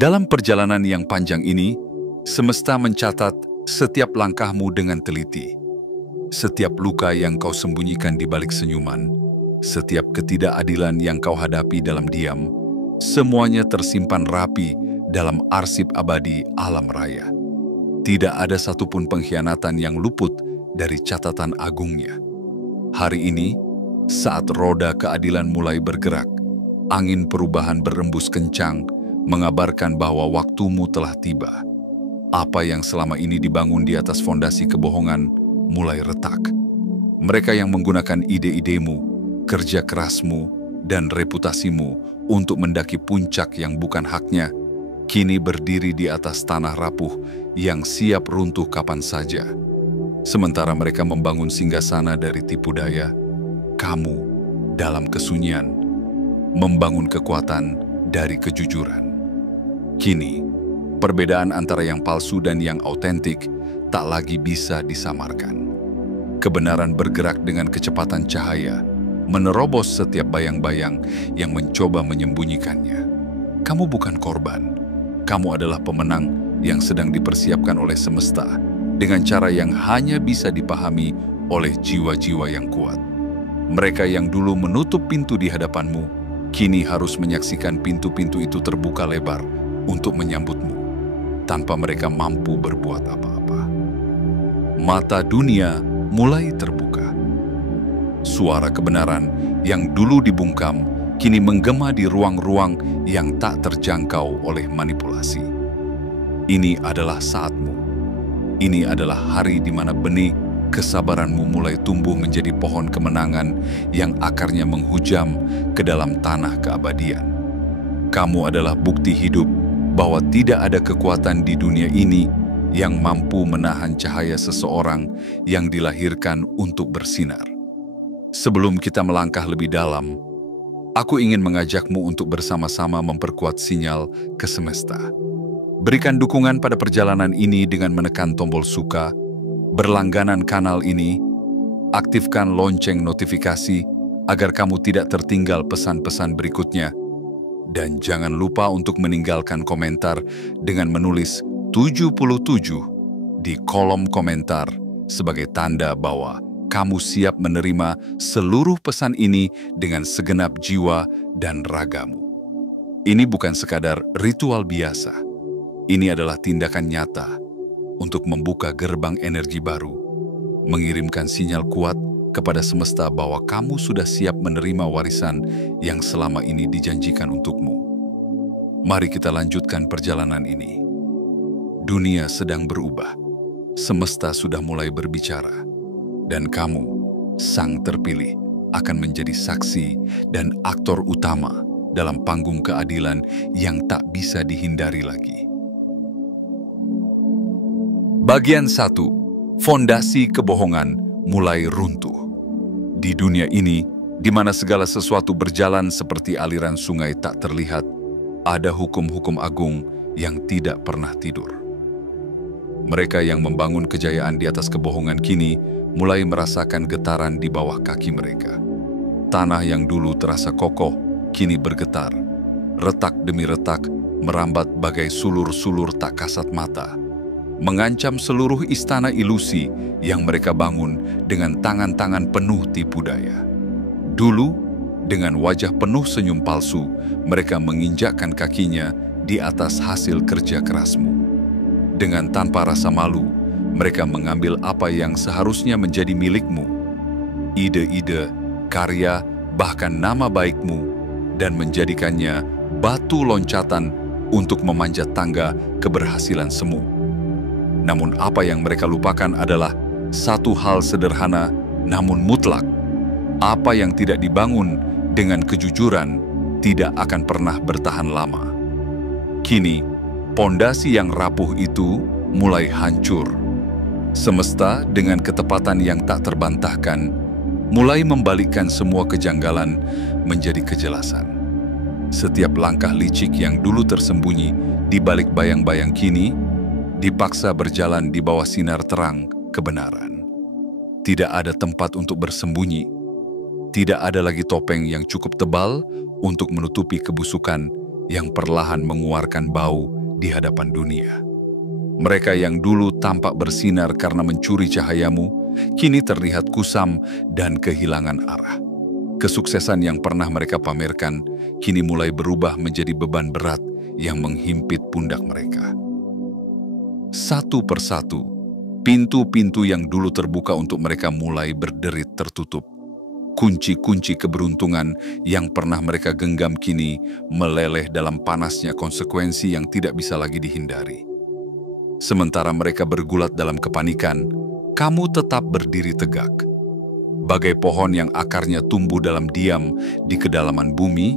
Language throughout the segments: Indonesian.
Dalam perjalanan yang panjang ini, semesta mencatat setiap langkahmu dengan teliti. Setiap luka yang kau sembunyikan di balik senyuman, setiap ketidakadilan yang kau hadapi dalam diam, semuanya tersimpan rapi dalam arsip abadi alam raya. Tidak ada satupun pengkhianatan yang luput dari catatan agungnya. Hari ini, saat roda keadilan mulai bergerak, angin perubahan berembus kencang, mengabarkan bahwa waktumu telah tiba. Apa yang selama ini dibangun di atas fondasi kebohongan mulai retak. Mereka yang menggunakan ide-idemu, kerja kerasmu, dan reputasimu untuk mendaki puncak yang bukan haknya, kini berdiri di atas tanah rapuh yang siap runtuh kapan saja. Sementara mereka membangun singgasana dari tipu daya, kamu dalam kesunyian membangun kekuatan dari kejujuran. Kini, perbedaan antara yang palsu dan yang autentik tak lagi bisa disamarkan. Kebenaran bergerak dengan kecepatan cahaya, menerobos setiap bayang-bayang yang mencoba menyembunyikannya. Kamu bukan korban. Kamu adalah pemenang yang sedang dipersiapkan oleh semesta dengan cara yang hanya bisa dipahami oleh jiwa-jiwa yang kuat. Mereka yang dulu menutup pintu di hadapanmu, kini harus menyaksikan pintu-pintu itu terbuka lebar untuk menyambutmu, tanpa mereka mampu berbuat apa-apa. Mata dunia mulai terbuka. Suara kebenaran yang dulu dibungkam, kini menggema di ruang-ruang yang tak terjangkau oleh manipulasi. Ini adalah saatmu. Ini adalah hari di mana benih kesabaranmu mulai tumbuh menjadi pohon kemenangan yang akarnya menghujam ke dalam tanah keabadian. Kamu adalah bukti hidup bahwa tidak ada kekuatan di dunia ini yang mampu menahan cahaya seseorang yang dilahirkan untuk bersinar. Sebelum kita melangkah lebih dalam, aku ingin mengajakmu untuk bersama-sama memperkuat sinyal ke semesta. Berikan dukungan pada perjalanan ini dengan menekan tombol suka, berlangganan kanal ini, aktifkan lonceng notifikasi agar kamu tidak tertinggal pesan-pesan berikutnya, dan jangan lupa untuk meninggalkan komentar dengan menulis 77 di kolom komentar sebagai tanda bahwa kamu siap menerima seluruh pesan ini dengan segenap jiwa dan ragamu. Ini bukan sekadar ritual biasa. Ini adalah tindakan nyata untuk membuka gerbang energi baru, mengirimkan sinyal kuat kepada semesta bahwa kamu sudah siap menerima warisan yang selama ini dijanjikan untukmu. Mari kita lanjutkan perjalanan ini. Dunia sedang berubah, semesta sudah mulai berbicara, dan kamu, sang terpilih, akan menjadi saksi dan aktor utama dalam panggung keadilan yang tak bisa dihindari lagi. Bagian 1. Fondasi kebohongan mulai runtuh. Di dunia ini, di mana segala sesuatu berjalan seperti aliran sungai tak terlihat, ada hukum-hukum agung yang tidak pernah tidur. Mereka yang membangun kejayaan di atas kebohongan kini mulai merasakan getaran di bawah kaki mereka. Tanah yang dulu terasa kokoh, kini bergetar. Retak demi retak, merambat bagai sulur-sulur tak kasat mata, mengancam seluruh istana ilusi yang mereka bangun dengan tangan-tangan penuh tipu daya. Dulu, dengan wajah penuh senyum palsu, mereka menginjakkan kakinya di atas hasil kerja kerasmu. Dengan tanpa rasa malu, mereka mengambil apa yang seharusnya menjadi milikmu. Ide-ide, karya, bahkan nama baikmu, dan menjadikannya batu loncatan untuk memanjat tangga keberhasilan semu. Namun apa yang mereka lupakan adalah satu hal sederhana namun mutlak. Apa yang tidak dibangun dengan kejujuran tidak akan pernah bertahan lama. Kini, pondasi yang rapuh itu mulai hancur. Semesta dengan ketepatan yang tak terbantahkan mulai membalikkan semua kejanggalan menjadi kejelasan. Setiap langkah licik yang dulu tersembunyi di balik bayang-bayang kini dipaksa berjalan di bawah sinar terang kebenaran. Tidak ada tempat untuk bersembunyi. Tidak ada lagi topeng yang cukup tebal untuk menutupi kebusukan yang perlahan mengeluarkan bau di hadapan dunia. Mereka yang dulu tampak bersinar karena mencuri cahayamu, kini terlihat kusam dan kehilangan arah. Kesuksesan yang pernah mereka pamerkan, kini mulai berubah menjadi beban berat yang menghimpit pundak mereka. Satu persatu, pintu-pintu yang dulu terbuka untuk mereka mulai berderit tertutup. Kunci-kunci keberuntungan yang pernah mereka genggam kini meleleh dalam panasnya konsekuensi yang tidak bisa lagi dihindari. Sementara mereka bergulat dalam kepanikan, kamu tetap berdiri tegak. Bagai pohon yang akarnya tumbuh dalam diam di kedalaman bumi,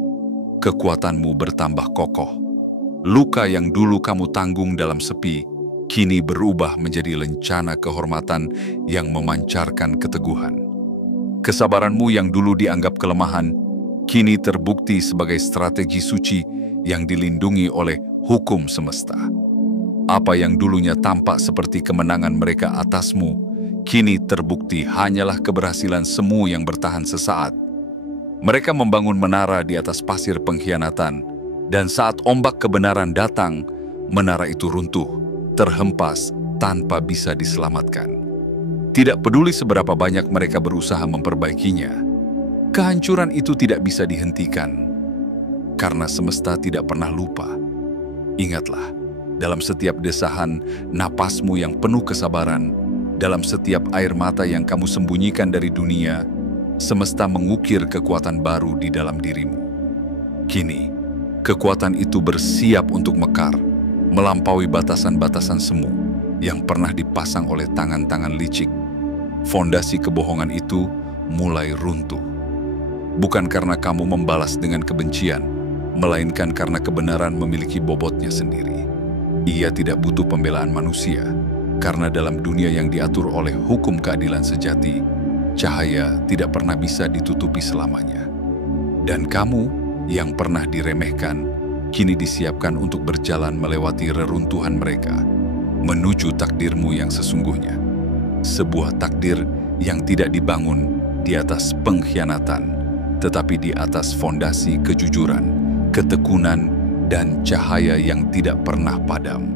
kekuatanmu bertambah kokoh. Luka yang dulu kamu tanggung dalam sepi, kini berubah menjadi lencana kehormatan yang memancarkan keteguhan. Kesabaranmu yang dulu dianggap kelemahan, kini terbukti sebagai strategi suci yang dilindungi oleh hukum semesta. Apa yang dulunya tampak seperti kemenangan mereka atasmu, kini terbukti hanyalah keberhasilan semu yang bertahan sesaat. Mereka membangun menara di atas pasir pengkhianatan, dan saat ombak kebenaran datang, menara itu runtuh, terhempas tanpa bisa diselamatkan. Tidak peduli seberapa banyak mereka berusaha memperbaikinya, kehancuran itu tidak bisa dihentikan, karena semesta tidak pernah lupa. Ingatlah, dalam setiap desahan napasmu yang penuh kesabaran, dalam setiap air mata yang kamu sembunyikan dari dunia, semesta mengukir kekuatan baru di dalam dirimu. Kini, kekuatan itu bersiap untuk mekar, melampaui batasan-batasan semu yang pernah dipasang oleh tangan-tangan licik. Fondasi kebohongan itu mulai runtuh. Bukan karena kamu membalas dengan kebencian, melainkan karena kebenaran memiliki bobotnya sendiri. Ia tidak butuh pembelaan manusia, karena dalam dunia yang diatur oleh hukum keadilan sejati, cahaya tidak pernah bisa ditutupi selamanya. Dan kamu yang pernah diremehkan, kini disiapkan untuk berjalan melewati reruntuhan mereka, menuju takdirmu yang sesungguhnya. Sebuah takdir yang tidak dibangun di atas pengkhianatan, tetapi di atas fondasi kejujuran, ketekunan, dan cahaya yang tidak pernah padam.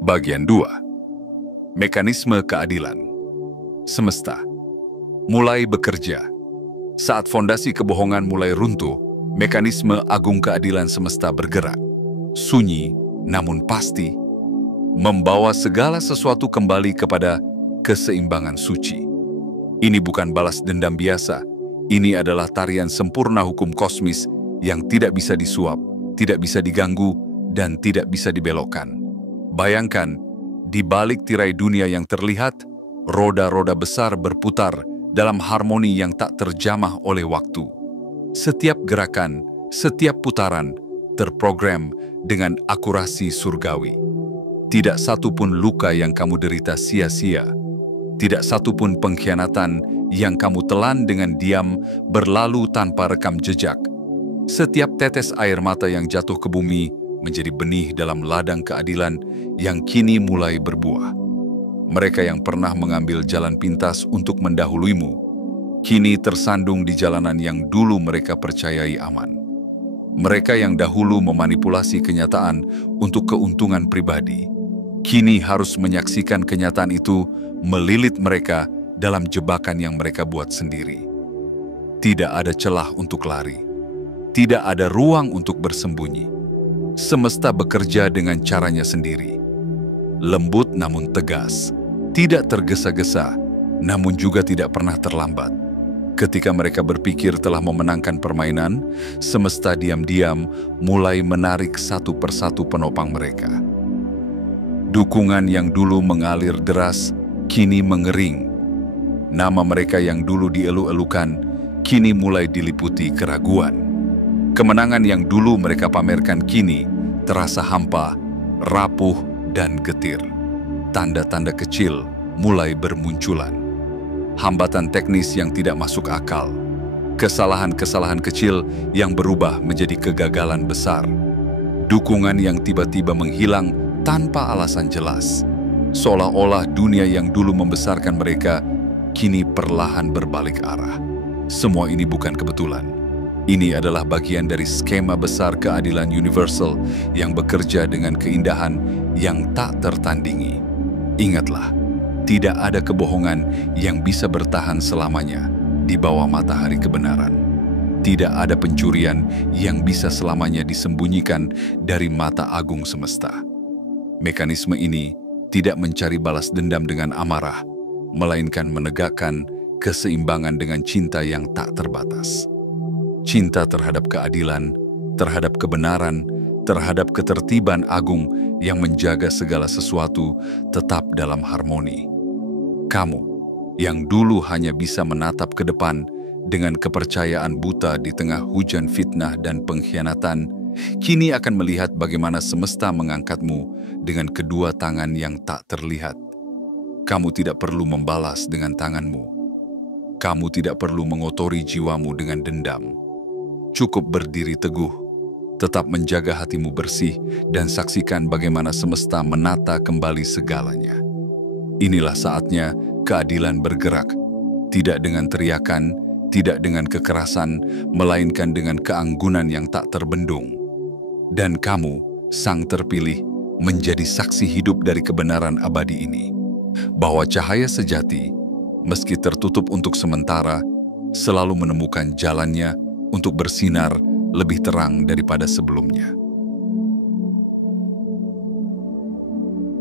Bagian 2. Mekanisme keadilan. Semesta mulai bekerja. Saat fondasi kebohongan mulai runtuh, mekanisme agung keadilan semesta bergerak. Sunyi, namun pasti, membawa segala sesuatu kembali kepada keseimbangan suci. Ini bukan balas dendam biasa, ini adalah tarian sempurna hukum kosmis yang tidak bisa disuap, tidak bisa diganggu, dan tidak bisa dibelokkan. Bayangkan, di balik tirai dunia yang terlihat, roda-roda besar berputar dalam harmoni yang tak terjamah oleh waktu. Setiap gerakan, setiap putaran, terprogram dengan akurasi surgawi. Tidak satu pun luka yang kamu derita sia-sia. Tidak satu pun pengkhianatan yang kamu telan dengan diam berlalu tanpa rekam jejak. Setiap tetes air mata yang jatuh ke bumi menjadi benih dalam ladang keadilan yang kini mulai berbuah. Mereka yang pernah mengambil jalan pintas untuk mendahuluimu, kini tersandung di jalanan yang dulu mereka percayai aman. Mereka yang dahulu memanipulasi kenyataan untuk keuntungan pribadi, kini harus menyaksikan kenyataan itu melilit mereka dalam jebakan yang mereka buat sendiri. Tidak ada celah untuk lari. Tidak ada ruang untuk bersembunyi. Semesta bekerja dengan caranya sendiri. Lembut namun tegas. Tidak tergesa-gesa, namun juga tidak pernah terlambat. Ketika mereka berpikir telah memenangkan permainan, semesta diam-diam mulai menarik satu persatu penopang mereka. Dukungan yang dulu mengalir deras, kini mengering. Nama mereka yang dulu dielu-elukan, kini mulai diliputi keraguan. Kemenangan yang dulu mereka pamerkan kini terasa hampa, rapuh, dan getir. Tanda-tanda kecil mulai bermunculan. Hambatan teknis yang tidak masuk akal. Kesalahan-kesalahan kecil yang berubah menjadi kegagalan besar. Dukungan yang tiba-tiba menghilang tanpa alasan jelas. Seolah-olah dunia yang dulu membesarkan mereka kini perlahan berbalik arah. Semua ini bukan kebetulan. Ini adalah bagian dari skema besar keadilan universal yang bekerja dengan keindahan yang tak tertandingi. Ingatlah, tidak ada kebohongan yang bisa bertahan selamanya di bawah matahari kebenaran. Tidak ada pencurian yang bisa selamanya disembunyikan dari mata agung semesta. Mekanisme ini tidak mencari balas dendam dengan amarah, melainkan menegakkan keseimbangan dengan cinta yang tak terbatas. Cinta terhadap keadilan, terhadap kebenaran, terhadap ketertiban agung yang menjaga segala sesuatu tetap dalam harmoni. Kamu, yang dulu hanya bisa menatap ke depan dengan kepercayaan buta di tengah hujan fitnah dan pengkhianatan, kini akan melihat bagaimana semesta mengangkatmu dengan kedua tangan yang tak terlihat. Kamu tidak perlu membalas dengan tanganmu. Kamu tidak perlu mengotori jiwamu dengan dendam. Cukup berdiri teguh, tetap menjaga hatimu bersih, dan saksikan bagaimana semesta menata kembali segalanya. Inilah saatnya keadilan bergerak, tidak dengan teriakan, tidak dengan kekerasan, melainkan dengan keanggunan yang tak terbendung. Dan kamu, sang terpilih, menjadi saksi hidup dari kebenaran abadi ini, bahwa cahaya sejati, meski tertutup untuk sementara, selalu menemukan jalannya untuk bersinar lebih terang daripada sebelumnya.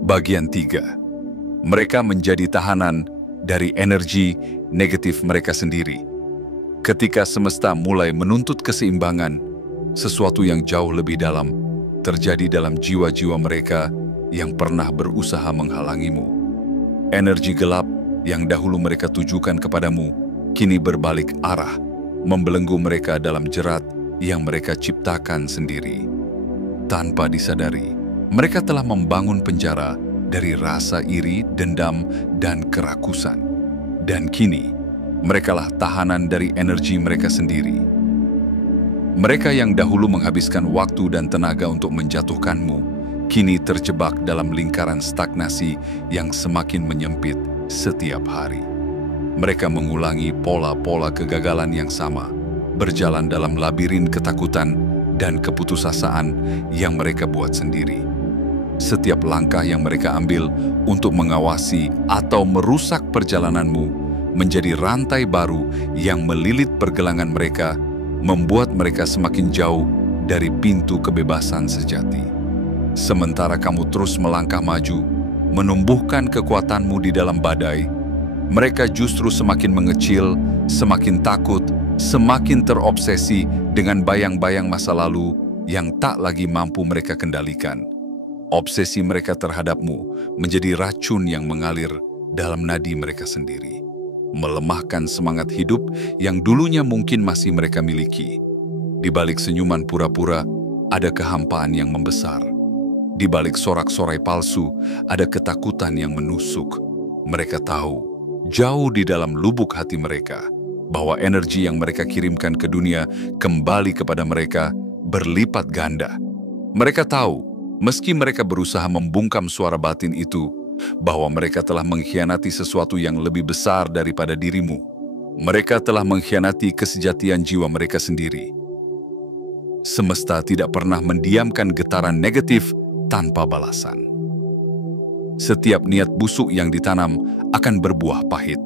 Bagian 3. Mereka menjadi tahanan dari energi negatif mereka sendiri. Ketika semesta mulai menuntut keseimbangan, sesuatu yang jauh lebih dalam terjadi dalam jiwa-jiwa mereka yang pernah berusaha menghalangimu. Energi gelap yang dahulu mereka tujukan kepadamu, kini berbalik arah, membelenggu mereka dalam jerat yang mereka ciptakan sendiri. Tanpa disadari, mereka telah membangun penjara dari rasa iri, dendam, dan kerakusan. Dan kini, merekalah tahanan dari energi mereka sendiri. Mereka yang dahulu menghabiskan waktu dan tenaga untuk menjatuhkanmu, kini terjebak dalam lingkaran stagnasi yang semakin menyempit setiap hari. Mereka mengulangi pola-pola kegagalan yang sama, berjalan dalam labirin ketakutan dan keputusasaan yang mereka buat sendiri. Setiap langkah yang mereka ambil untuk mengawasi atau merusak perjalananmu menjadi rantai baru yang melilit pergelangan mereka, membuat mereka semakin jauh dari pintu kebebasan sejati. Sementara kamu terus melangkah maju, menumbuhkan kekuatanmu di dalam badai, mereka justru semakin mengecil, semakin takut, semakin terobsesi dengan bayang-bayang masa lalu yang tak lagi mampu mereka kendalikan. Obsesi mereka terhadapmu menjadi racun yang mengalir dalam nadi mereka sendiri, melemahkan semangat hidup yang dulunya mungkin masih mereka miliki. Di balik senyuman pura-pura, ada kehampaan yang membesar. Di balik sorak-sorai palsu, ada ketakutan yang menusuk. Mereka tahu, jauh di dalam lubuk hati mereka, bahwa energi yang mereka kirimkan ke dunia kembali kepada mereka berlipat ganda. Mereka tahu, meski mereka berusaha membungkam suara batin itu, bahwa mereka telah mengkhianati sesuatu yang lebih besar daripada dirimu. Mereka telah mengkhianati kesejatian jiwa mereka sendiri. Semesta tidak pernah mendiamkan getaran negatif tanpa balasan. Setiap niat busuk yang ditanam akan berbuah pahit.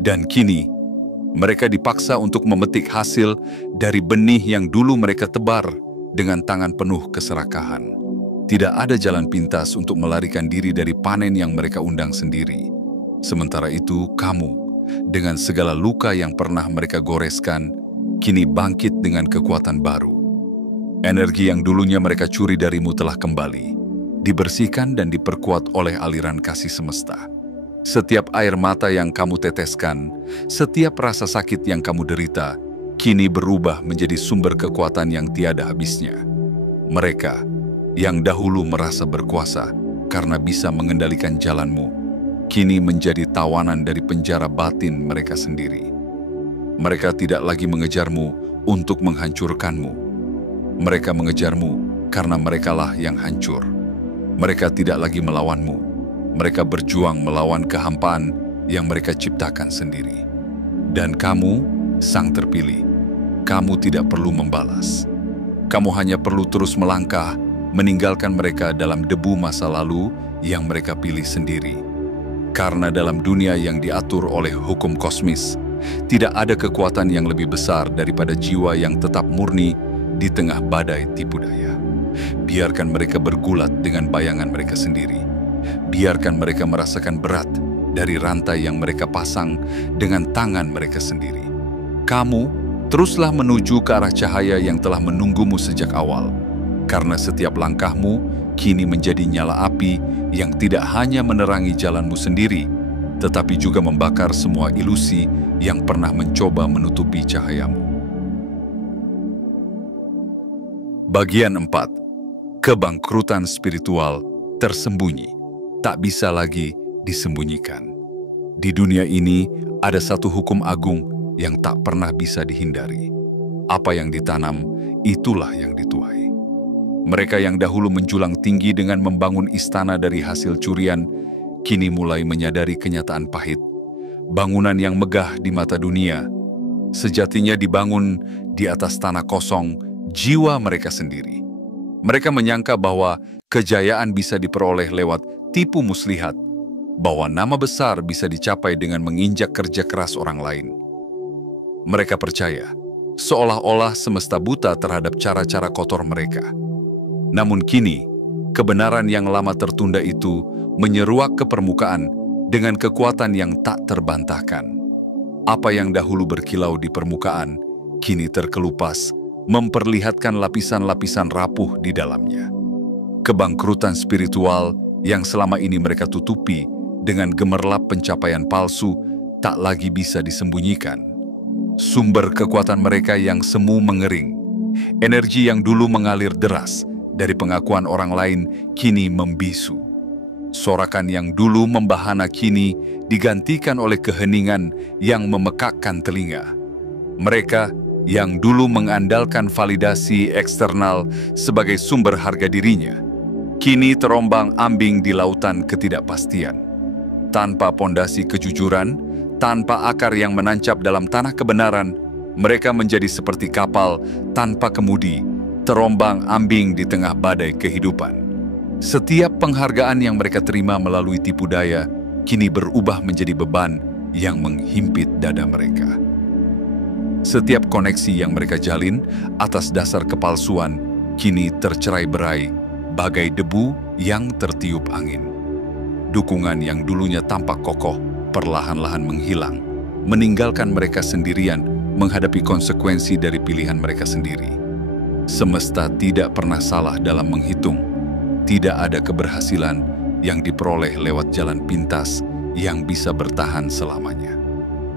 Dan kini, mereka dipaksa untuk memetik hasil dari benih yang dulu mereka tebar dengan tangan penuh keserakahan. Tidak ada jalan pintas untuk melarikan diri dari panen yang mereka undang sendiri. Sementara itu, kamu, dengan segala luka yang pernah mereka goreskan, kini bangkit dengan kekuatan baru. Energi yang dulunya mereka curi darimu telah kembali, dibersihkan dan diperkuat oleh aliran kasih semesta. Setiap air mata yang kamu teteskan, setiap rasa sakit yang kamu derita, kini berubah menjadi sumber kekuatan yang tiada habisnya. Mereka yang dahulu merasa berkuasa karena bisa mengendalikan jalanmu, kini menjadi tawanan dari penjara batin mereka sendiri. Mereka tidak lagi mengejarmu untuk menghancurkanmu. Mereka mengejarmu karena merekalah yang hancur. Mereka tidak lagi melawanmu. Mereka berjuang melawan kehampaan yang mereka ciptakan sendiri. Dan kamu, sang terpilih, kamu tidak perlu membalas. Kamu hanya perlu terus melangkah, meninggalkan mereka dalam debu masa lalu yang mereka pilih sendiri. Karena dalam dunia yang diatur oleh hukum kosmis, tidak ada kekuatan yang lebih besar daripada jiwa yang tetap murni di tengah badai tipu daya. Biarkan mereka bergulat dengan bayangan mereka sendiri. Biarkan mereka merasakan berat dari rantai yang mereka pasang dengan tangan mereka sendiri. Kamu teruslah menuju ke arah cahaya yang telah menunggumu sejak awal. Karena setiap langkahmu kini menjadi nyala api yang tidak hanya menerangi jalanmu sendiri, tetapi juga membakar semua ilusi yang pernah mencoba menutupi cahayamu. Bagian 4. Kebangkrutan spiritual tersembunyi, tak bisa lagi disembunyikan. Di dunia ini ada satu hukum agung yang tak pernah bisa dihindari. Apa yang ditanam, itulah yang dituai. Mereka yang dahulu menjulang tinggi dengan membangun istana dari hasil curian, kini mulai menyadari kenyataan pahit. Bangunan yang megah di mata dunia, sejatinya dibangun di atas tanah kosong jiwa mereka sendiri. Mereka menyangka bahwa kejayaan bisa diperoleh lewat tipu muslihat, bahwa nama besar bisa dicapai dengan menginjak kerja keras orang lain. Mereka percaya, seolah-olah semesta buta terhadap cara-cara kotor mereka. Namun kini, kebenaran yang lama tertunda itu menyeruak ke permukaan dengan kekuatan yang tak terbantahkan. Apa yang dahulu berkilau di permukaan, kini terkelupas, memperlihatkan lapisan-lapisan rapuh di dalamnya. Kebangkrutan spiritual yang selama ini mereka tutupi dengan gemerlap pencapaian palsu tak lagi bisa disembunyikan. Sumber kekuatan mereka yang semu mengering, energi yang dulu mengalir deras dari pengakuan orang lain kini membisu. Sorakan yang dulu membahana kini digantikan oleh keheningan yang memekakkan telinga. Mereka yang dulu mengandalkan validasi eksternal sebagai sumber harga dirinya, kini terombang-ambing di lautan ketidakpastian. Tanpa pondasi kejujuran, tanpa akar yang menancap dalam tanah kebenaran, mereka menjadi seperti kapal tanpa kemudi, terombang-ambing di tengah badai kehidupan. Setiap penghargaan yang mereka terima melalui tipu daya, kini berubah menjadi beban yang menghimpit dada mereka. Setiap koneksi yang mereka jalin atas dasar kepalsuan kini tercerai-berai bagai debu yang tertiup angin. Dukungan yang dulunya tampak kokoh perlahan-lahan menghilang, meninggalkan mereka sendirian menghadapi konsekuensi dari pilihan mereka sendiri. Semesta tidak pernah salah dalam menghitung. Tidak ada keberhasilan yang diperoleh lewat jalan pintas yang bisa bertahan selamanya.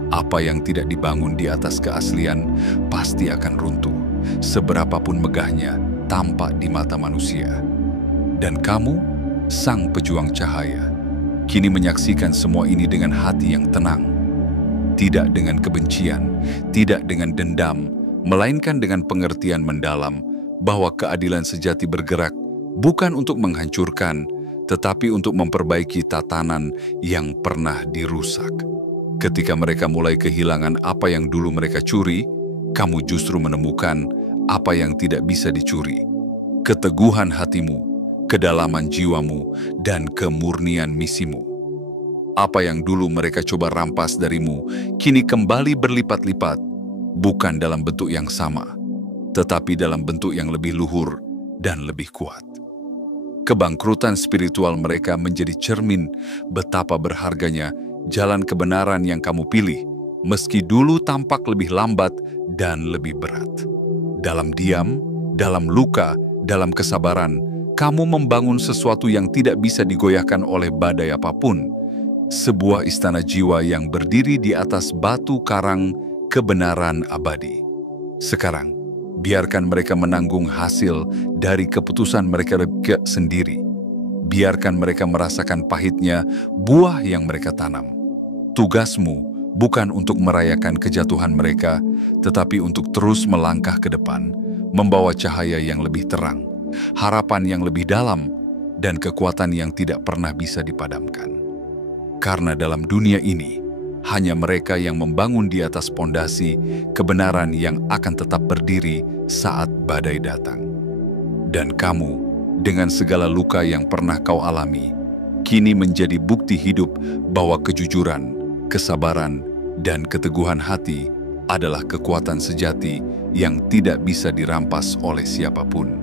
Apa yang tidak dibangun di atas keaslian pasti akan runtuh, seberapapun megahnya tampak di mata manusia. Dan kamu, sang pejuang cahaya, kini menyaksikan semua ini dengan hati yang tenang. Tidak dengan kebencian, tidak dengan dendam, melainkan dengan pengertian mendalam bahwa keadilan sejati bergerak bukan untuk menghancurkan, tetapi untuk memperbaiki tatanan yang pernah dirusak. Ketika mereka mulai kehilangan apa yang dulu mereka curi, kamu justru menemukan apa yang tidak bisa dicuri. Keteguhan hatimu, kedalaman jiwamu, dan kemurnian misimu. Apa yang dulu mereka coba rampas darimu, kini kembali berlipat-lipat, bukan dalam bentuk yang sama, tetapi dalam bentuk yang lebih luhur dan lebih kuat. Kebangkrutan spiritual mereka menjadi cermin betapa berharganya jalan kebenaran yang kamu pilih, meski dulu tampak lebih lambat dan lebih berat. Dalam diam, dalam luka, dalam kesabaran, kamu membangun sesuatu yang tidak bisa digoyahkan oleh badai apapun. Sebuah istana jiwa yang berdiri di atas batu karang kebenaran abadi. Sekarang, biarkan mereka menanggung hasil dari keputusan mereka sendiri. Biarkan mereka merasakan pahitnya buah yang mereka tanam. Tugasmu bukan untuk merayakan kejatuhan mereka, tetapi untuk terus melangkah ke depan, membawa cahaya yang lebih terang, harapan yang lebih dalam, dan kekuatan yang tidak pernah bisa dipadamkan. Karena dalam dunia ini, Hanya mereka yang membangun di atas pondasi kebenaran yang akan tetap berdiri saat badai datang. Dan kamu, dengan segala luka yang pernah kau alami, kini menjadi bukti hidup bahwa kejujuran, kesabaran, dan keteguhan hati adalah kekuatan sejati yang tidak bisa dirampas oleh siapapun.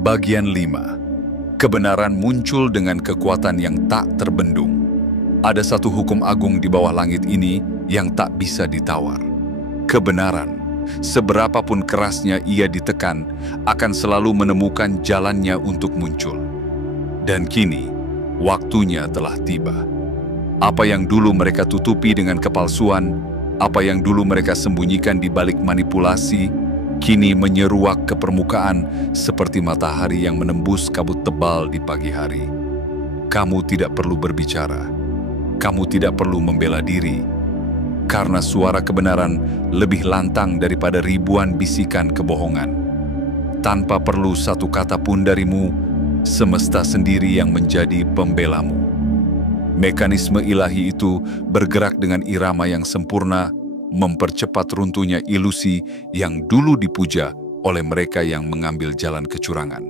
Bagian 5. Kebenaran muncul dengan kekuatan yang tak terbendung. Ada satu hukum agung di bawah langit ini yang tak bisa ditawar. Kebenaran, seberapapun kerasnya ia ditekan, akan selalu menemukan jalannya untuk muncul. Dan kini, waktunya telah tiba. Apa yang dulu mereka tutupi dengan kepalsuan, apa yang dulu mereka sembunyikan di balik manipulasi, kini menyeruak ke permukaan seperti matahari yang menembus kabut tebal di pagi hari. Kamu tidak perlu berbicara, kamu tidak perlu membela diri, karena suara kebenaran lebih lantang daripada ribuan bisikan kebohongan. Tanpa perlu satu kata pun darimu, semesta sendiri yang menjadi pembelamu. Mekanisme ilahi itu bergerak dengan irama yang sempurna, mempercepat runtuhnya ilusi yang dulu dipuja oleh mereka yang mengambil jalan kecurangan.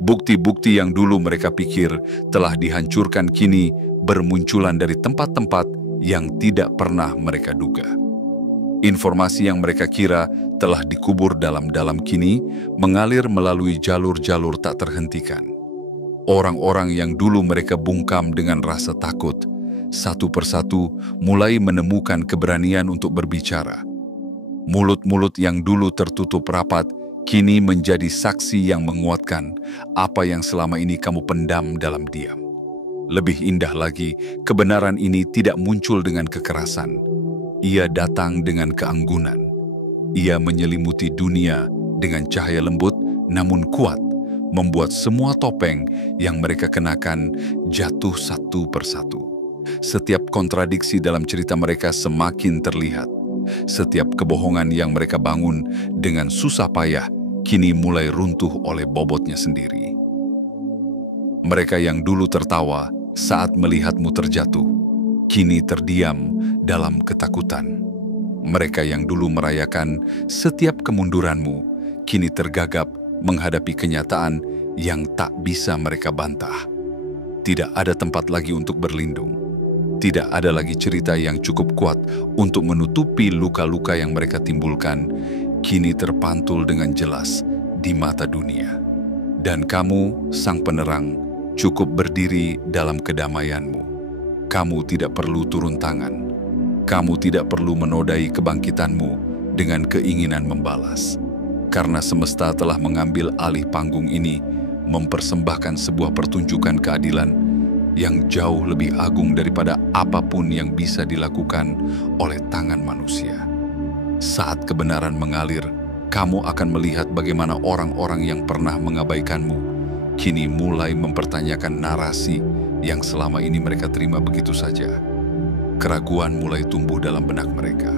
Bukti-bukti yang dulu mereka pikir telah dihancurkan kini bermunculan dari tempat-tempat yang tidak pernah mereka duga. Informasi yang mereka kira telah dikubur dalam-dalam kini mengalir melalui jalur-jalur tak terhentikan. Orang-orang yang dulu mereka bungkam dengan rasa takut, satu persatu mulai menemukan keberanian untuk berbicara. Mulut-mulut yang dulu tertutup rapat, kini menjadi saksi yang menguatkan apa yang selama ini kamu pendam dalam diam. Lebih indah lagi, kebenaran ini tidak muncul dengan kekerasan. Ia datang dengan keanggunan. Ia menyelimuti dunia dengan cahaya lembut namun kuat, membuat semua topeng yang mereka kenakan jatuh satu persatu. Setiap kontradiksi dalam cerita mereka semakin terlihat. Setiap kebohongan yang mereka bangun dengan susah payah kini mulai runtuh oleh bobotnya sendiri. Mereka yang dulu tertawa saat melihatmu terjatuh, kini terdiam dalam ketakutan. Mereka yang dulu merayakan setiap kemunduranmu, kini tergagap menghadapi kenyataan yang tak bisa mereka bantah. Tidak ada tempat lagi untuk berlindung. Tidak ada lagi cerita yang cukup kuat untuk menutupi luka-luka yang mereka timbulkan, kini terpantul dengan jelas di mata dunia. Dan kamu, sang penerang, cukup berdiri dalam kedamaianmu. Kamu tidak perlu turun tangan. Kamu tidak perlu menodai kebangkitanmu dengan keinginan membalas. Karena semesta telah mengambil alih panggung ini, mempersembahkan sebuah pertunjukan keadilan yang jauh lebih agung daripada apapun yang bisa dilakukan oleh tangan manusia. Saat kebenaran mengalir, kamu akan melihat bagaimana orang-orang yang pernah mengabaikanmu kini mulai mempertanyakan narasi yang selama ini mereka terima begitu saja. Keraguan mulai tumbuh dalam benak mereka.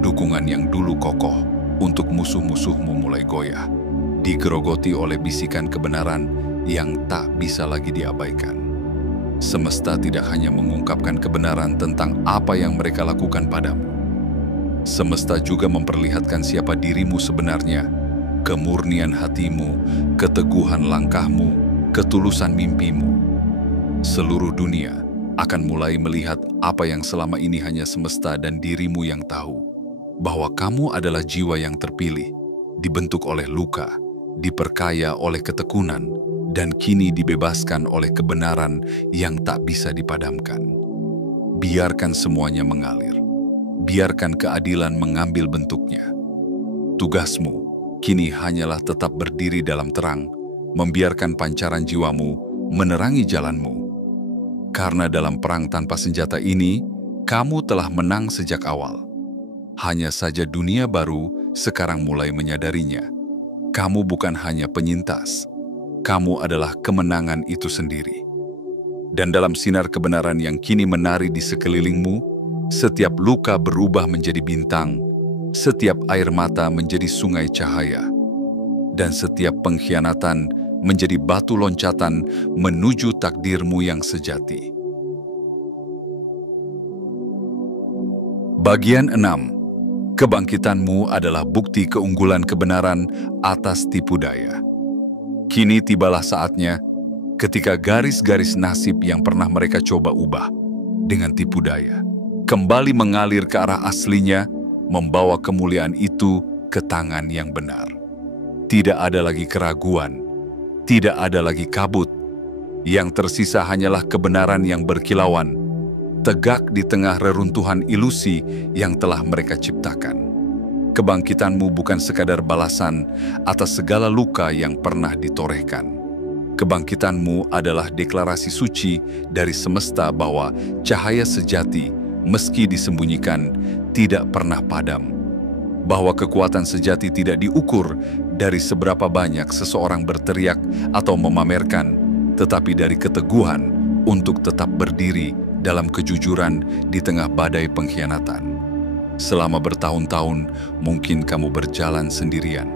Dukungan yang dulu kokoh untuk musuh-musuhmu mulai goyah, digerogoti oleh bisikan kebenaran yang tak bisa lagi diabaikan. Semesta tidak hanya mengungkapkan kebenaran tentang apa yang mereka lakukan padamu. Semesta juga memperlihatkan siapa dirimu sebenarnya, kemurnian hatimu, keteguhan langkahmu, ketulusan mimpimu. Seluruh dunia akan mulai melihat apa yang selama ini hanya semesta dan dirimu yang tahu, bahwa kamu adalah jiwa yang terpilih, dibentuk oleh luka, diperkaya oleh ketekunan, dan kini dibebaskan oleh kebenaran yang tak bisa dipadamkan. Biarkan semuanya mengalir. Biarkan keadilan mengambil bentuknya. Tugasmu kini hanyalah tetap berdiri dalam terang, membiarkan pancaran jiwamu menerangi jalanmu. Karena dalam perang tanpa senjata ini, kamu telah menang sejak awal. Hanya saja dunia baru sekarang mulai menyadarinya. Kamu bukan hanya penyintas, kamu adalah kemenangan itu sendiri. Dan dalam sinar kebenaran yang kini menari di sekelilingmu, setiap luka berubah menjadi bintang, setiap air mata menjadi sungai cahaya, dan setiap pengkhianatan menjadi batu loncatan menuju takdirmu yang sejati. Bagian 6. Kebangkitanmu adalah bukti keunggulan kebenaran atas tipu daya. Kini tibalah saatnya ketika garis-garis nasib yang pernah mereka coba ubah dengan tipu daya kembali mengalir ke arah aslinya, membawa kemuliaan itu ke tangan yang benar. Tidak ada lagi keraguan, tidak ada lagi kabut. Yang tersisa hanyalah kebenaran yang berkilauan, tegak di tengah reruntuhan ilusi yang telah mereka ciptakan. Kebangkitanmu bukan sekadar balasan atas segala luka yang pernah ditorehkan. Kebangkitanmu adalah deklarasi suci dari semesta bahwa cahaya sejati, meski disembunyikan, tidak pernah padam. Bahwa kekuatan sejati tidak diukur dari seberapa banyak seseorang berteriak atau memamerkan, tetapi dari keteguhan untuk tetap berdiri dalam kejujuran di tengah badai pengkhianatan. Selama bertahun-tahun, mungkin kamu berjalan sendirian,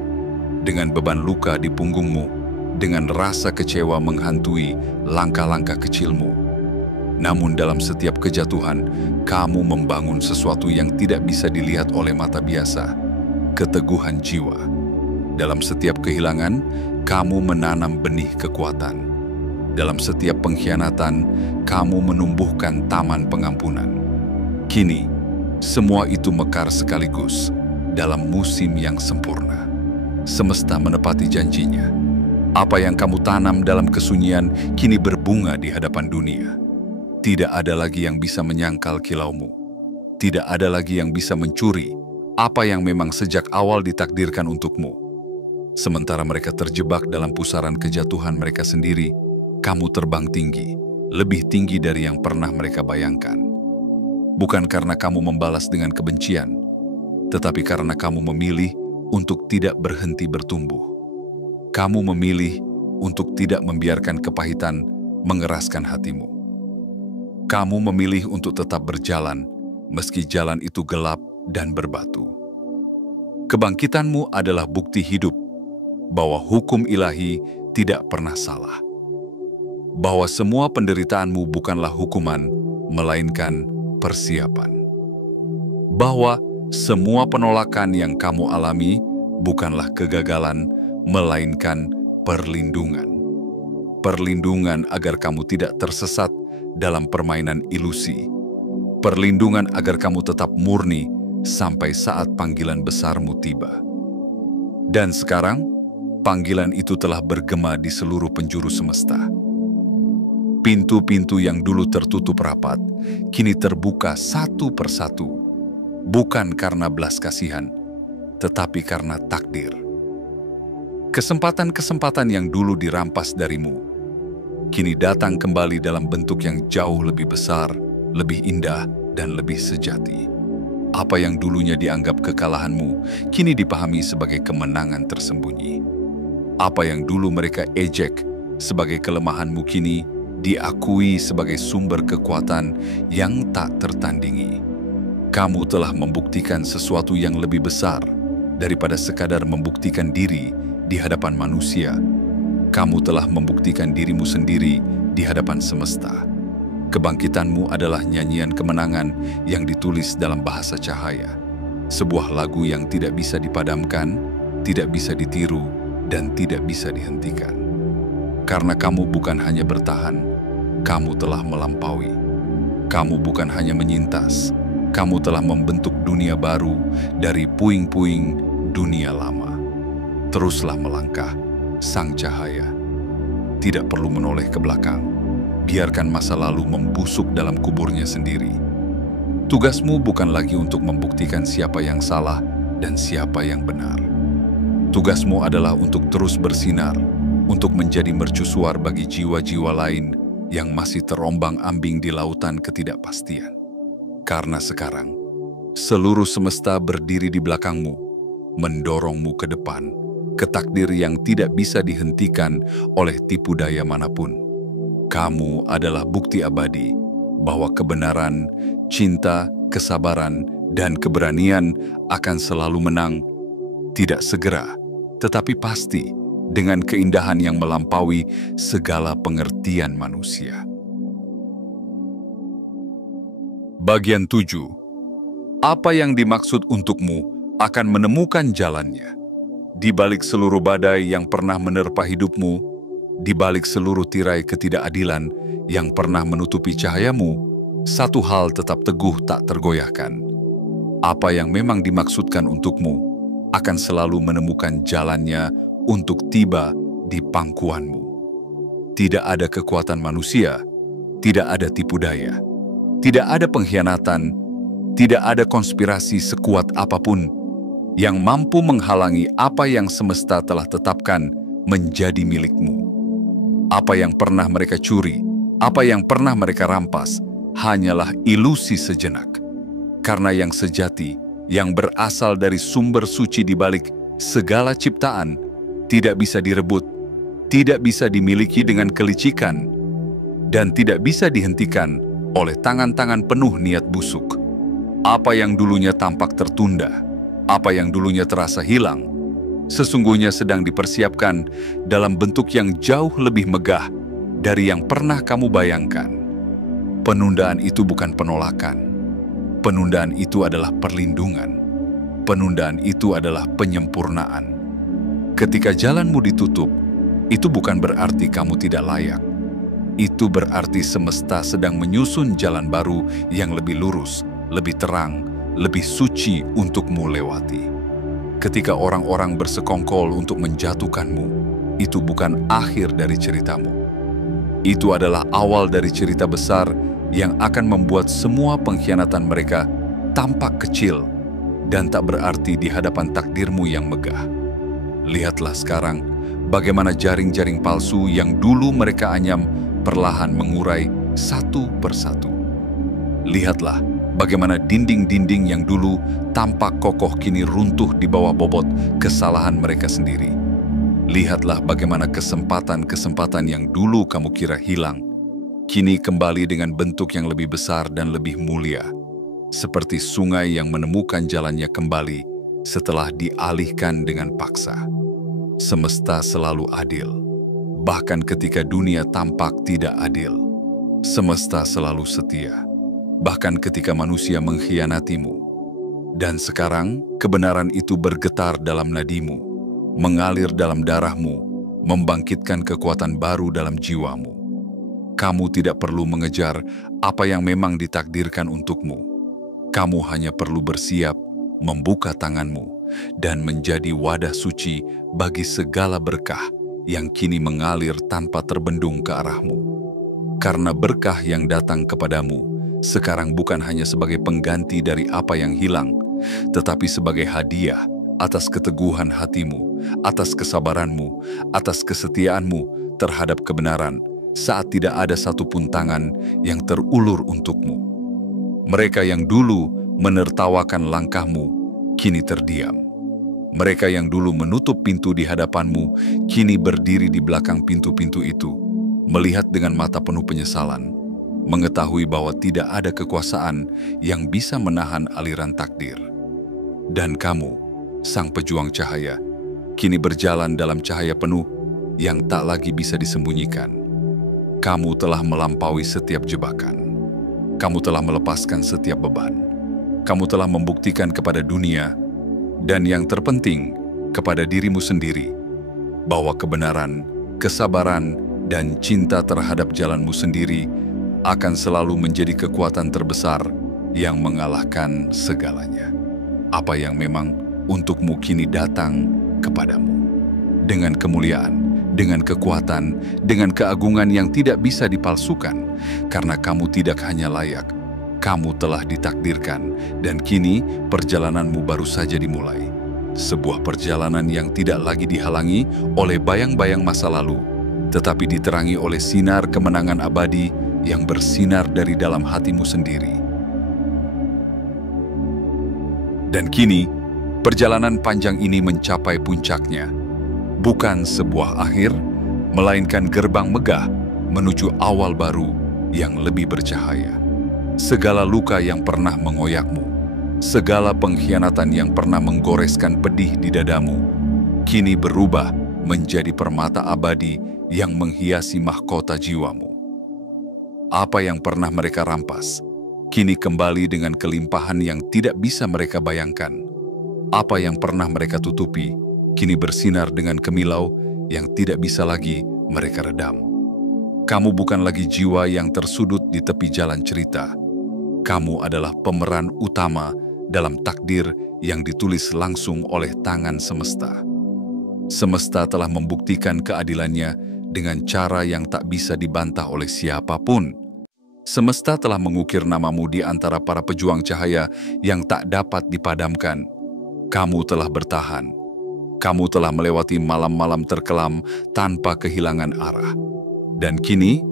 dengan beban luka di punggungmu, dengan rasa kecewa menghantui langkah-langkah kecilmu. Namun dalam setiap kejatuhan, kamu membangun sesuatu yang tidak bisa dilihat oleh mata biasa, keteguhan jiwa. Dalam setiap kehilangan, kamu menanam benih kekuatan. Dalam setiap pengkhianatan, kamu menumbuhkan taman pengampunan. Kini, semua itu mekar sekaligus dalam musim yang sempurna. Semesta menepati janjinya. Apa yang kamu tanam dalam kesunyian kini berbunga di hadapan dunia. Tidak ada lagi yang bisa menyangkal kilaumu. Tidak ada lagi yang bisa mencuri apa yang memang sejak awal ditakdirkan untukmu. Sementara mereka terjebak dalam pusaran kejatuhan mereka sendiri, kamu terbang tinggi, lebih tinggi dari yang pernah mereka bayangkan. Bukan karena kamu membalas dengan kebencian, tetapi karena kamu memilih untuk tidak berhenti bertumbuh. Kamu memilih untuk tidak membiarkan kepahitan mengeraskan hatimu. Kamu memilih untuk tetap berjalan, meski jalan itu gelap dan berbatu. Kebangkitanmu adalah bukti hidup bahwa hukum ilahi tidak pernah salah. Bahwa semua penderitaanmu bukanlah hukuman, melainkan persiapan. Bahwa semua penolakan yang kamu alami bukanlah kegagalan, melainkan perlindungan. Perlindungan agar kamu tidak tersesat dalam permainan ilusi. Perlindungan agar kamu tetap murni sampai saat panggilan besarmu tiba. Dan sekarang, panggilan itu telah bergema di seluruh penjuru semesta. Pintu-pintu yang dulu tertutup rapat, kini terbuka satu persatu. Bukan karena belas kasihan, tetapi karena takdir. Kesempatan-kesempatan yang dulu dirampas darimu, kini datang kembali dalam bentuk yang jauh lebih besar, lebih indah, dan lebih sejati. Apa yang dulunya dianggap kekalahanmu, kini dipahami sebagai kemenangan tersembunyi. Apa yang dulu mereka ejek sebagai kelemahanmu, kini diakui sebagai sumber kekuatan yang tak tertandingi. Kamu telah membuktikan sesuatu yang lebih besar daripada sekadar membuktikan diri di hadapan manusia. Kamu telah membuktikan dirimu sendiri di hadapan semesta. Kebangkitanmu adalah nyanyian kemenangan yang ditulis dalam bahasa cahaya. Sebuah lagu yang tidak bisa dipadamkan, tidak bisa ditiru, dan tidak bisa dihentikan. Karena kamu bukan hanya bertahan, kamu telah melampaui. Kamu bukan hanya menyintas, kamu telah membentuk dunia baru dari puing-puing dunia lama. Teruslah melangkah, sang cahaya. Tidak perlu menoleh ke belakang. Biarkan masa lalu membusuk dalam kuburnya sendiri. Tugasmu bukan lagi untuk membuktikan siapa yang salah dan siapa yang benar. Tugasmu adalah untuk terus bersinar, untuk menjadi mercusuar bagi jiwa-jiwa lain yang masih terombang-ambing di lautan ketidakpastian. Karena sekarang, seluruh semesta berdiri di belakangmu, mendorongmu ke depan, ke takdir yang tidak bisa dihentikan oleh tipu daya manapun. Kamu adalah bukti abadi bahwa kebenaran, cinta, kesabaran, dan keberanian akan selalu menang, tidak segera, tetapi pasti, dengan keindahan yang melampaui segala pengertian manusia. Bagian 7. Apa yang dimaksud untukmu akan menemukan jalannya. Di balik seluruh badai yang pernah menerpa hidupmu, di balik seluruh tirai ketidakadilan yang pernah menutupi cahayamu, satu hal tetap teguh tak tergoyahkan. Apa yang memang dimaksudkan untukmu akan selalu menemukan jalannya untuk tiba di pangkuanmu. Tidak ada kekuatan manusia, tidak ada tipu daya, tidak ada pengkhianatan, tidak ada konspirasi sekuat apapun yang mampu menghalangi apa yang semesta telah tetapkan menjadi milikmu. Apa yang pernah mereka curi, apa yang pernah mereka rampas, hanyalah ilusi sejenak. Karena yang sejati, yang berasal dari sumber suci di balik segala ciptaan, tidak bisa direbut, tidak bisa dimiliki dengan kelicikan, dan tidak bisa dihentikan oleh tangan-tangan penuh niat busuk. Apa yang dulunya tampak tertunda, apa yang dulunya terasa hilang, sesungguhnya sedang dipersiapkan dalam bentuk yang jauh lebih megah dari yang pernah kamu bayangkan. Penundaan itu bukan penolakan. Penundaan itu adalah perlindungan. Penundaan itu adalah penyempurnaan. Ketika jalanmu ditutup, itu bukan berarti kamu tidak layak. Itu berarti semesta sedang menyusun jalan baru yang lebih lurus, lebih terang, lebih suci untukmu lewati. Ketika orang-orang bersekongkol untuk menjatuhkanmu, itu bukan akhir dari ceritamu. Itu adalah awal dari cerita besar yang akan membuat semua pengkhianatan mereka tampak kecil dan tak berarti di hadapan takdirmu yang megah. Lihatlah sekarang bagaimana jaring-jaring palsu yang dulu mereka anyam perlahan mengurai satu persatu. Lihatlah bagaimana dinding-dinding yang dulu tampak kokoh kini runtuh di bawah bobot kesalahan mereka sendiri. Lihatlah bagaimana kesempatan-kesempatan yang dulu kamu kira hilang, kini kembali dengan bentuk yang lebih besar dan lebih mulia. Seperti sungai yang menemukan jalannya kembali setelah dialihkan dengan paksa. Semesta selalu adil, bahkan ketika dunia tampak tidak adil. Semesta selalu setia, bahkan ketika manusia mengkhianatimu. Dan sekarang, kebenaran itu bergetar dalam nadimu, mengalir dalam darahmu, membangkitkan kekuatan baru dalam jiwamu. Kamu tidak perlu mengejar apa yang memang ditakdirkan untukmu. Kamu hanya perlu bersiap, membuka tanganmu, dan menjadi wadah suci bagi segala berkah yang kini mengalir tanpa terbendung ke arahmu. Karena berkah yang datang kepadamu sekarang bukan hanya sebagai pengganti dari apa yang hilang, tetapi sebagai hadiah atas keteguhan hatimu, atas kesabaranmu, atas kesetiaanmu terhadap kebenaran saat tidak ada satupun tangan yang terulur untukmu. Mereka yang dulu menertawakan langkahmu, kini terdiam. Mereka yang dulu menutup pintu di hadapanmu, kini berdiri di belakang pintu-pintu itu, melihat dengan mata penuh penyesalan, mengetahui bahwa tidak ada kekuasaan yang bisa menahan aliran takdir. Dan kamu, sang pejuang cahaya, kini berjalan dalam cahaya penuh yang tak lagi bisa disembunyikan. Kamu telah melampaui setiap jebakan. Kamu telah melepaskan setiap beban. Kamu telah membuktikan kepada dunia, dan yang terpenting, kepada dirimu sendiri, bahwa kebenaran, kesabaran, dan cinta terhadap jalanmu sendiri akan selalu menjadi kekuatan terbesar yang mengalahkan segalanya. Apa yang memang untukmu kini datang kepadamu. Dengan kemuliaan, dengan kekuatan, dengan keagungan yang tidak bisa dipalsukan, karena kamu tidak hanya layak, kamu telah ditakdirkan, dan kini perjalananmu baru saja dimulai. Sebuah perjalanan yang tidak lagi dihalangi oleh bayang-bayang masa lalu, tetapi diterangi oleh sinar kemenangan abadi yang bersinar dari dalam hatimu sendiri. Dan kini, perjalanan panjang ini mencapai puncaknya. Bukan sebuah akhir, melainkan gerbang megah menuju awal baru yang lebih bercahaya. Segala luka yang pernah mengoyakmu, segala pengkhianatan yang pernah menggoreskan pedih di dadamu, kini berubah menjadi permata abadi yang menghiasi mahkota jiwamu. Apa yang pernah mereka rampas, kini kembali dengan kelimpahan yang tidak bisa mereka bayangkan. Apa yang pernah mereka tutupi, kini bersinar dengan kemilau yang tidak bisa lagi mereka redam. Kamu bukan lagi jiwa yang tersudut di tepi jalan cerita. Kamu adalah pemeran utama dalam takdir yang ditulis langsung oleh tangan semesta. Semesta telah membuktikan keadilannya dengan cara yang tak bisa dibantah oleh siapapun. Semesta telah mengukir namamu di antara para pejuang cahaya yang tak dapat dipadamkan. Kamu telah bertahan. Kamu telah melewati malam-malam terkelam tanpa kehilangan arah. Dan kini,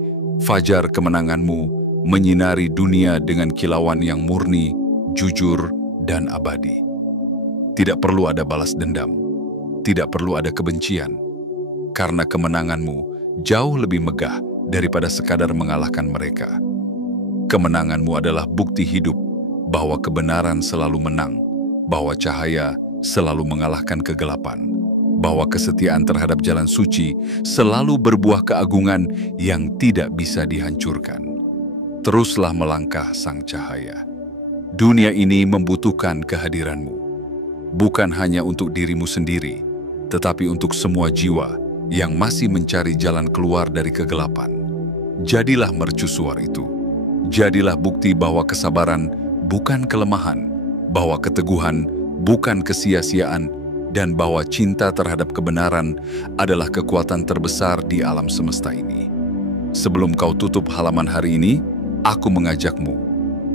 fajar kemenanganmu menyinari dunia dengan kilauan yang murni, jujur, dan abadi. Tidak perlu ada balas dendam. Tidak perlu ada kebencian. Karena kemenanganmu jauh lebih megah daripada sekadar mengalahkan mereka. Kemenanganmu adalah bukti hidup bahwa kebenaran selalu menang, bahwa cahaya selalu mengalahkan kegelapan, bahwa kesetiaan terhadap jalan suci selalu berbuah keagungan yang tidak bisa dihancurkan. Teruslah melangkah sang cahaya. Dunia ini membutuhkan kehadiranmu, bukan hanya untuk dirimu sendiri, tetapi untuk semua jiwa yang masih mencari jalan keluar dari kegelapan. Jadilah mercusuar itu. Jadilah bukti bahwa kesabaran bukan kelemahan, bahwa keteguhan bukan kesia-siaan, dan bahwa cinta terhadap kebenaran adalah kekuatan terbesar di alam semesta ini. Sebelum kau tutup halaman hari ini, aku mengajakmu,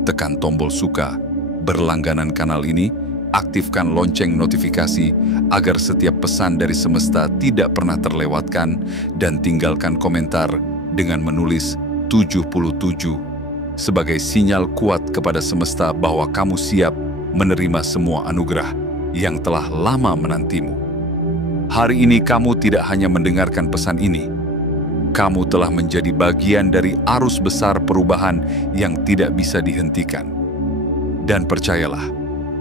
tekan tombol suka, berlangganan kanal ini, aktifkan lonceng notifikasi agar setiap pesan dari semesta tidak pernah terlewatkan, dan tinggalkan komentar dengan menulis 77 sebagai sinyal kuat kepada semesta bahwa kamu siap menerima semua anugerah yang telah lama menantimu. Hari ini kamu tidak hanya mendengarkan pesan ini, kamu telah menjadi bagian dari arus besar perubahan yang tidak bisa dihentikan. Dan percayalah,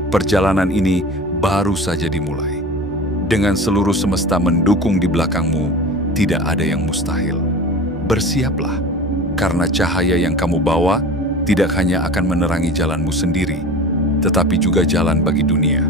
perjalanan ini baru saja dimulai. Dengan seluruh semesta mendukung di belakangmu, tidak ada yang mustahil. Bersiaplah, karena cahaya yang kamu bawa tidak hanya akan menerangi jalanmu sendiri, tetapi juga jalan bagi dunia.